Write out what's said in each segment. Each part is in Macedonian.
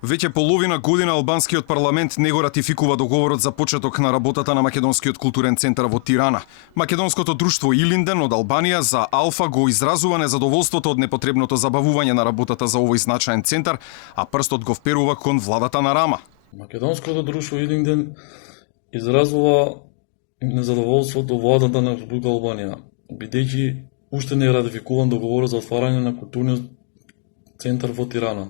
Веќе половина година албанскиот парламент не го ратификува договорот за почеток на работата на Македонскиот културен центар во Тирана. Македонското друштво Илинден од Албанија за Алфа го изразува незадоволството од непотребното забавување на работата за овој значаен центар, а прстот го вперува кон владата на Рама. Македонското друштво Илинден изразува незадоволството владата на Република Албанија, бидејќи уште не е ратификуван договорот за отварање на културниот центар во Тирана.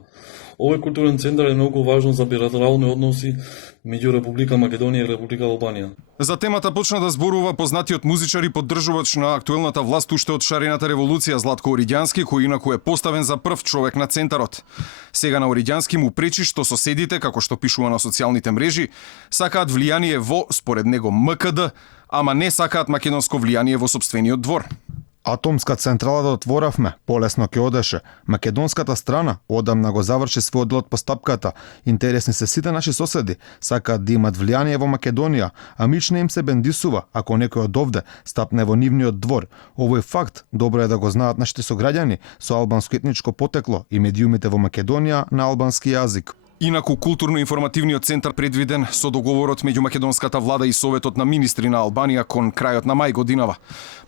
Овој културен центар е многу важен за билатерални односи меѓу Република Македонија и Република Албанија. За темата почна да зборува познатиот музичар и поддржувач на актуелната власт уште од шарената револуција Златко Оридјански, кој инаку е поставен за прв човек на центарот. Сега на Оридјански му пречи што соседите, како што пишува на социјалните мрежи, сакаат влијание во, според него, МКД, ама не сакаат македонско влијание во сопствениот двор. Атомска централа да отворавме, полесно ќе одеше. Македонската страна одамна го заврши својот дел од постапката. Интересни се сите наши соседи, сакаат да имат влијание во Македонија, а мич не им се бендисува ако некој од овде стапне во нивниот двор. Овој факт добро е да го знаат нашите сограѓани со албанско етничко потекло и медиумите во Македонија на албански јазик. Инаку културно-информативниот центар предвиден со договорот меѓу македонската влада и Советот на министри на Албанија кон крајот на мај годинава.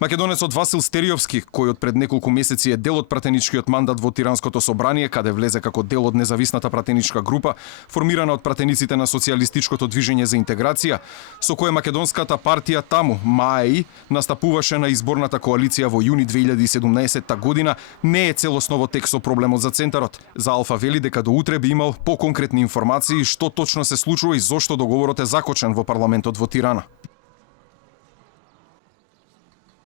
Македонецот Васил Стериовски, кој од пред неколку месеци е дел од пратеничкиот мандат во Тиранското собрание, каде влезе како дел од независната пратеничка група, формирана од пратениците на социјалистичкото движење за интеграција, со кое македонската партија таму, МАЕИ, настапуваше на изборната коалиција во јуни 2017 година, не е целосно во тек со проблемот за центарот. За Алфа вели дека до утре би имал конкретни информации што точно се случува и зошто договорот е закочен во парламентот во Тирана.